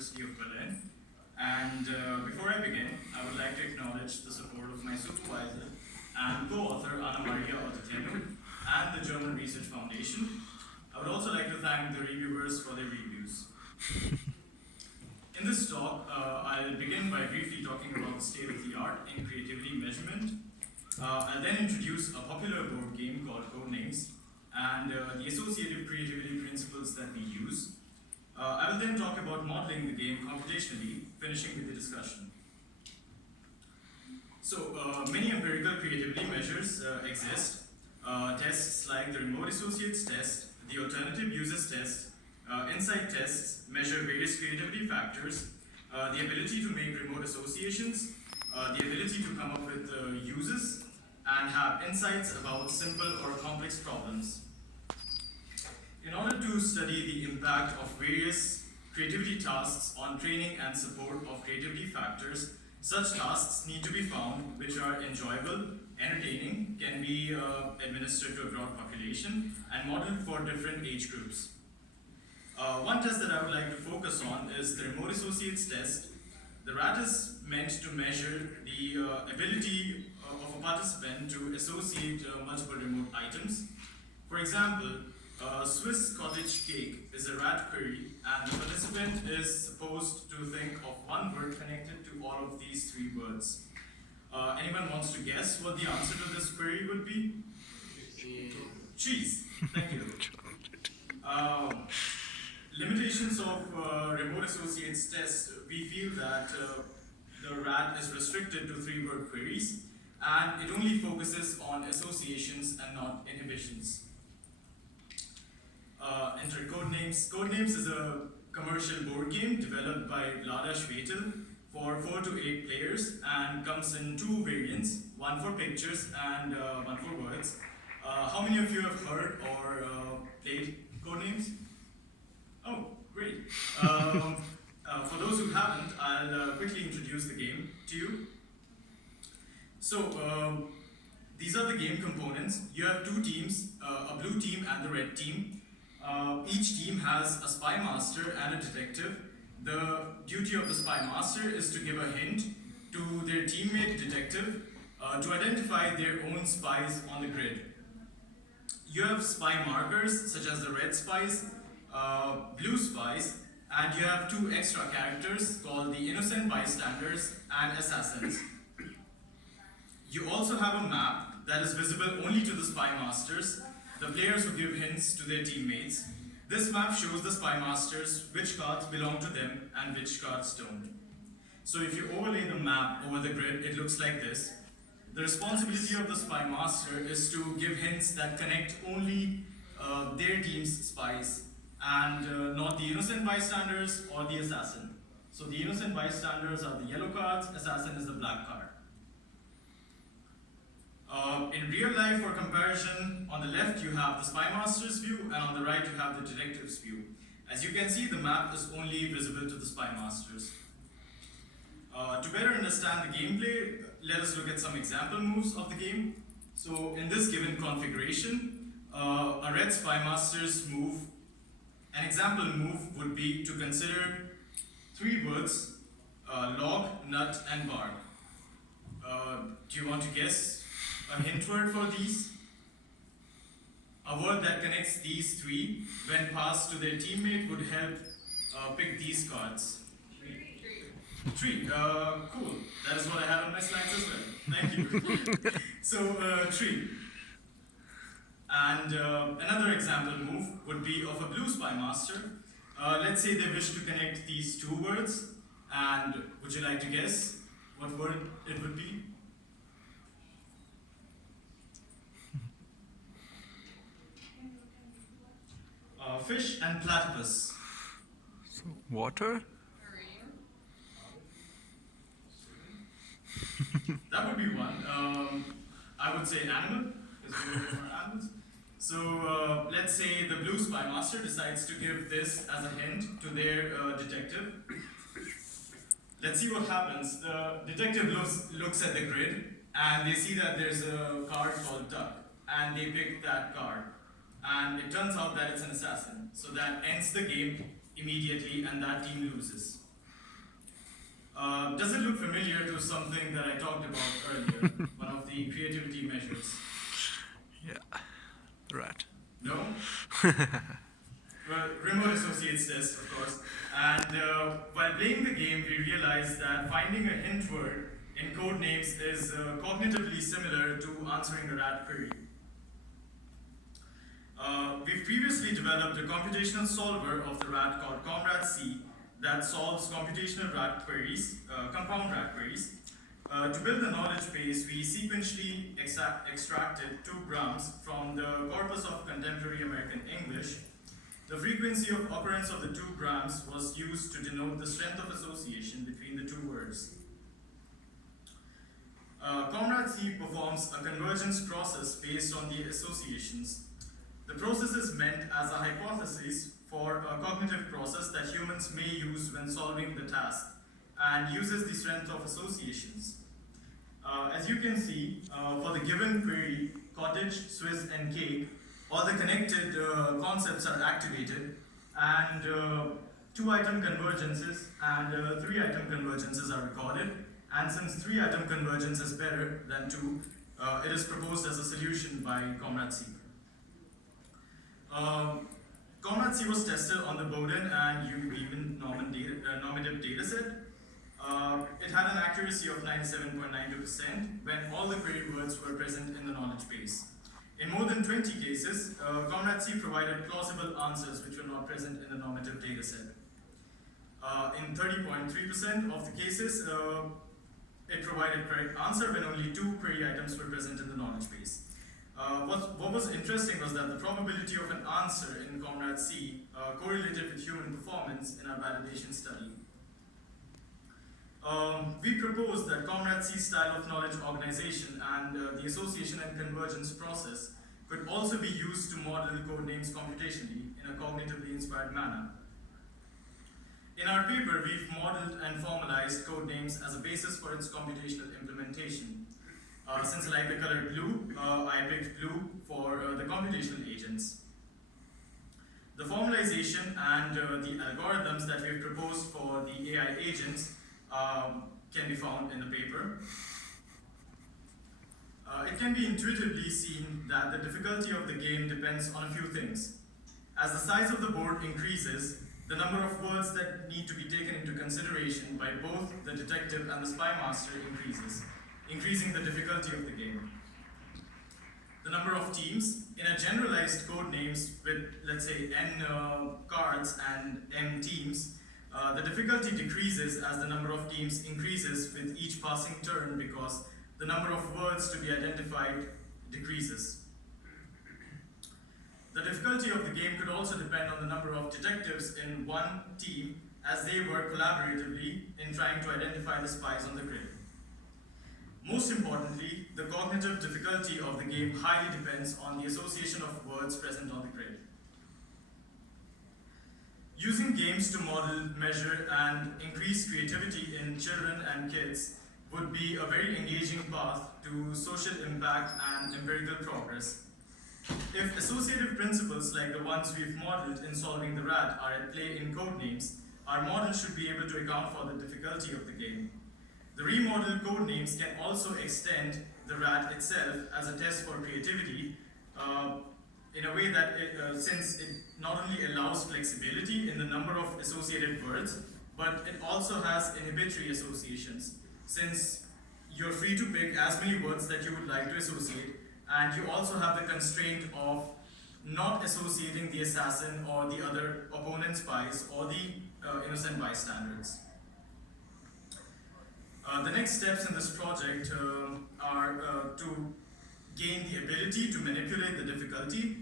University of Berlin. And before I begin, I would like to acknowledge the support of my supervisor and co-author Anna Maria Olteteanu and the German Research Foundation. I would also like to thank the reviewers for their reviews. In this talk, I'll begin by briefly talking about the state of the art in creativity measurement. I'll then introduce a popular board game called Codenames and the associative creativity principles that we use. I will then talk about modeling the game computationally, finishing with the discussion. So, many empirical creativity measures exist. Tests like the remote associates test, the alternative users test, insight tests measure various creativity factors, the ability to make remote associations, the ability to come up with uses, and have insights about simple or complex problems. In order to study the impact of various creativity tasks on training and support of creativity factors, such tasks need to be found which are enjoyable, entertaining, can be administered to a broad population, and modeled for different age groups. One test that I would like to focus on is the remote associates test. The RAT is meant to measure the ability of a participant to associate multiple remote items. For example, Swiss cottage cake is a RAT query, and the participant is supposed to think of one word connected to all of these three words. Anyone wants to guess what the answer to this query would be? Cheese. Thank you. Limitations of remote associates test, we feel that the RAT is restricted to three-word queries, and it only focuses on associations and not inhibitions. Enter Codenames. Codenames is a commercial board game developed by Lada Schwetel for 4 to 8 players and comes in 2 variants, one for pictures and one for words. How many of you have heard or played Codenames? Oh, great. For those who haven't, I'll quickly introduce the game to you. So, these are the game components. You have 2 teams, a blue team and the red team. Each team has a spy master and a detective. The duty of the spy master is to give a hint to their teammate detective to identify their own spies on the grid. You have spy markers such as the red spies, blue spies, and you have 2 extra characters called the innocent bystanders and assassins. You also have a map that is visible only to the spy masters, the players who give hints to their teammates. This map shows the spy masters which cards belong to them and which cards don't. So if you overlay the map over the grid, it looks like this. The responsibility of the spy master is to give hints that connect only their team's spies and not the innocent bystanders or the assassin. So the innocent bystanders are the yellow cards, assassin is the black card. In real life, for comparison, on the left you have the spy master's view, and on the right you have the detective's view. As you can see, the map is only visible to the spy masters. To better understand the gameplay, let us look at some example moves of the game. So in this given configuration, a red spy master's move, an example move would be to consider 3 words, log, nut, and bark. Do you want to guess a hint word for these? A word that connects these 3 when passed to their teammate would help pick these cards. Tree. Cool. That is what I have on my slides as well. Thank you. So, tree. And another example move would be of a blue spy master. Let's say they wish to connect these 2 words, and would you like to guess what word it would be? Fish and platypus. So, water? That would be one. I would say animal, because we are animals. So let's say the blue spy master decides to give this as a hint to their detective. Let's see what happens. The detective looks at the grid and they see that there's a card called duck, and they pick that card. And it turns out that it's an assassin. So that ends the game immediately and that team loses. Does it look familiar to something that I talked about earlier, one of the creativity measures? Yeah. Rat. No? Well, remote associates test, of course. And while playing the game, we realized that finding a hint word in Codenames is cognitively similar to answering a rat query. We've previously developed a computational solver of the rat called comRAT-C that solves computational rat queries, compound rat queries. To build the knowledge base, we sequentially extracted 2 grams from the corpus of contemporary American English. The frequency of occurrence of the 2 grams was used to denote the strength of association between the 2 words. comRAT-C performs a convergence process based on the associations. The process is meant as a hypothesis for a cognitive process that humans may use when solving the task and uses the strength of associations. As you can see, for the given query, cottage, Swiss, and cake, all the connected concepts are activated, and 2-item convergences and 3-item convergences are recorded. And since 3-item convergence is better than 2, it is proposed as a solution by comRAT-C. comRAT-C was tested on the Bowden and even normative dataset. It had an accuracy of 97.92% when all the query words were present in the knowledge base. In more than 20 cases, comRAT-C provided plausible answers which were not present in the normative dataset. In 30.3% of the cases, it provided correct answer when only 2 query items were present in the knowledge base. What was interesting was that the probability of an answer in comRAT-C correlated with human performance in our validation study. We proposed that comRAT-C style of knowledge organization and the association and convergence process could also be used to model Codenames computationally in a cognitively inspired manner. In our paper, we've modeled and formalized Codenames as a basis for its computational implementation. Since I like the color blue, I picked blue for the computational agents. The formalization and the algorithms that we've proposed for the AI agents can be found in the paper. It can be intuitively seen that the difficulty of the game depends on a few things. As the size of the board increases, the number of words that need to be taken into consideration by both the detective and the spy master increases, increasing the difficulty of the game. The number of teams in a generalized Codenames with, let's say, n cards and m teams, the difficulty decreases as the number of teams increases with each passing turn because the number of words to be identified decreases. The difficulty of the game could also depend on the number of detectives in one team as they work collaboratively in trying to identify the spies on the grid. Most importantly, the cognitive difficulty of the game highly depends on the association of words present on the grid. Using games to model, measure, and increase creativity in children and kids would be a very engaging path to social impact and empirical progress. If associative principles like the ones we've modeled in solving the rat are at play in Codenames, our model should be able to account for the difficulty of the game. The remodeled Codenames can also extend the rat itself as a test for creativity in a way that since it not only allows flexibility in the number of associated words, but it also has inhibitory associations, since you're free to pick as many words that you would like to associate, and you also have the constraint of not associating the assassin or the other opponent spies or the innocent bystanders. The next steps in this project are to gain the ability to manipulate the difficulty.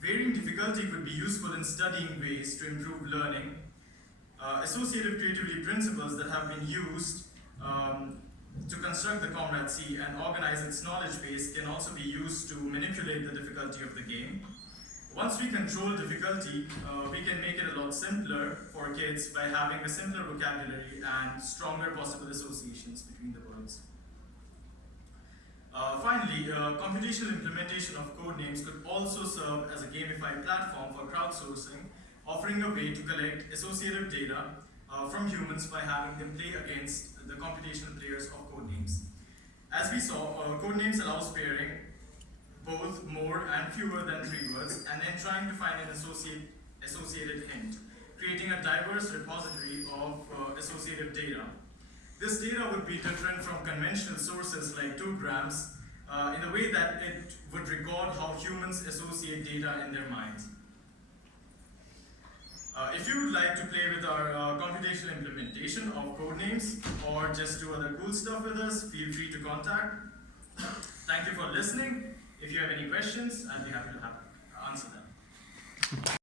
Varying difficulty could be useful in studying ways to improve learning. Associative creativity principles that have been used to construct the comRAT-C and organize its knowledge base can also be used to manipulate the difficulty of the game. Once we control difficulty, we can make it a lot simpler for kids by having a simpler vocabulary and stronger possible associations between the words. Finally, computational implementation of Codenames could also serve as a gamified platform for crowdsourcing, offering a way to collect associative data from humans by having them play against the computational players of Codenames. As we saw, Codenames allows pairing both more and fewer than 3 words, and then trying to find an associated hint, creating a diverse repository of associative data. This data would be different from conventional sources like 2 grams in the way that it would record how humans associate data in their minds. If you would like to play with our computational implementation of Codenames or just do other cool stuff with us, feel free to contact. Thank you for listening. If you have any questions, I'll be happy to answer them.